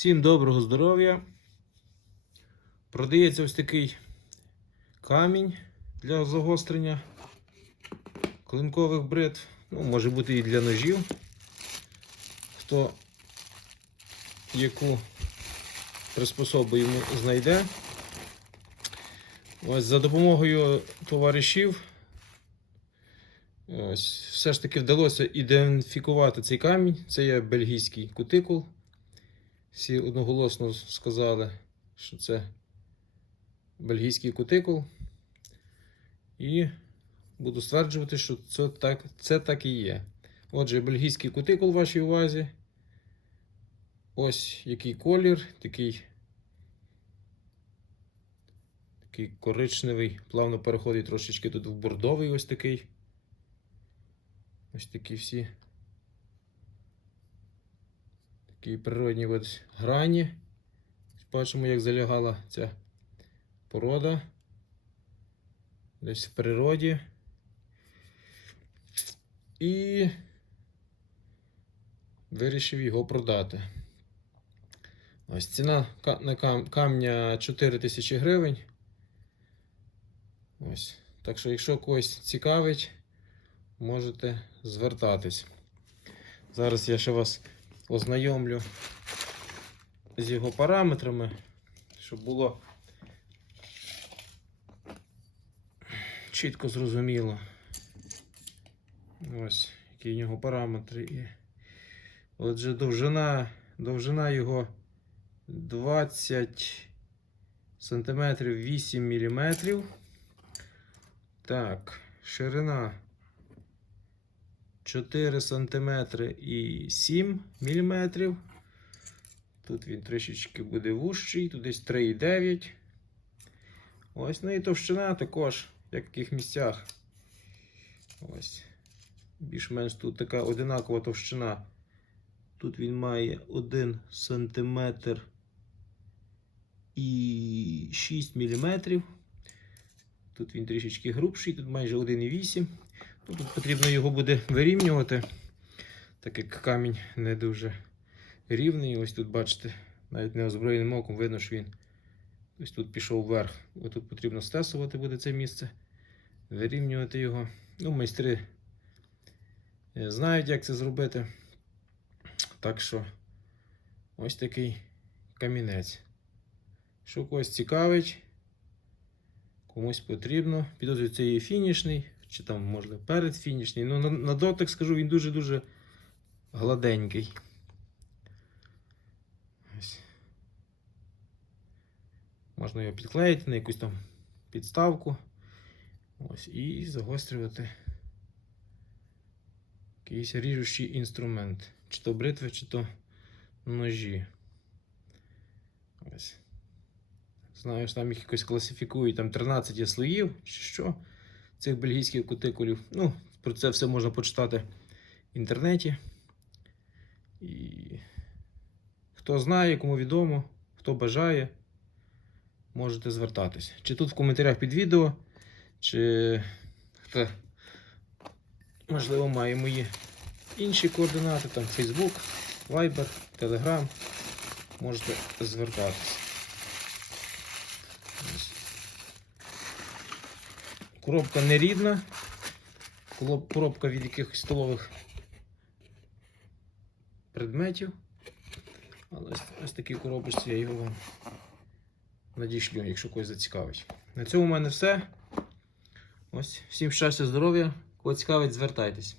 Всім доброго здоров'я. Продається ось такий камінь для загострення клинкових бритв. Ну, може бути і для ножів. Хто яку приспособу йому знайде. Ось за допомогою товаришів. Ось, все ж таки вдалося ідентифікувати цей камінь. Це є бельгійський кутикул. Всі одноголосно сказали, що це бельгійський кутикул. І буду стверджувати, що це так, це так і є. Отже, бельгійський кутикул в вашій увазі. Ось який колір, такий, такий коричневий, плавно переходить трошечки тут в бордовий ось такий. Ось такі всі. Такі природні ось грані. Бачимо, як залягала ця порода. Десь в природі. І вирішив його продати. Ось ціна на кам- камня 4 тисячі гривень. Ось. Так що, якщо когось цікавить, можете звертатись. Зараз я ще вас ознайомлю з його параметрами, щоб було чітко зрозуміло. Ось, які в нього параметри. І Отже, довжина, довжина його 20 сантиметрів 8 міліметрів. Так, ширина 4 сантиметри і 7 міліметрів. Тут він трішечки буде вужчий, тут десь 3,9. Ось, ну і товщина також, як в яких місцях. Ось. Більш-менш тут така одинакова товщина. Тут він має 1 сантиметр і 6 міліметрів. Тут він трішечки грубший, тут майже 1,8. Тут потрібно його буде вирівнювати, так як камінь не дуже рівний. Ось тут, бачите, навіть неозброєним оком видно, що він ось тут пішов вверх. Ось тут потрібно стесувати буде це місце, вирівнювати його. Ну, майстри е, знають, як це зробити. Так що ось такий камінець. Що когось цікавить, комусь потрібно. Підозрюю, це є фінішний, чи там, можливо, передфінішний. Ну, на, на дотик скажу, він дуже-дуже гладенький. Ось. Можна його підклеїти на якусь там підставку. Ось, і загострювати якийсь ріжущий інструмент. Чи то бритви, чи то ножі. Ось. Знаю, що там їх якось класифікують, там 13 є слоїв, чи що цих бельгійських кутикулів. Ну, про це все можна почитати в інтернеті. І хто знає, кому відомо, хто бажає, можете звертатись. Чи тут в коментарях під відео, чи хто, можливо, має мої інші координати, там Facebook, Viber, Telegram. Можете звертатись. Коробка не рідна. Коробка від якихось столових предметів. Але ось, такій коробочці я його вам надішлю, якщо когось зацікавить. На цьому в мене все. Ось, всім щастя, здоров'я. Кого цікавить, звертайтесь.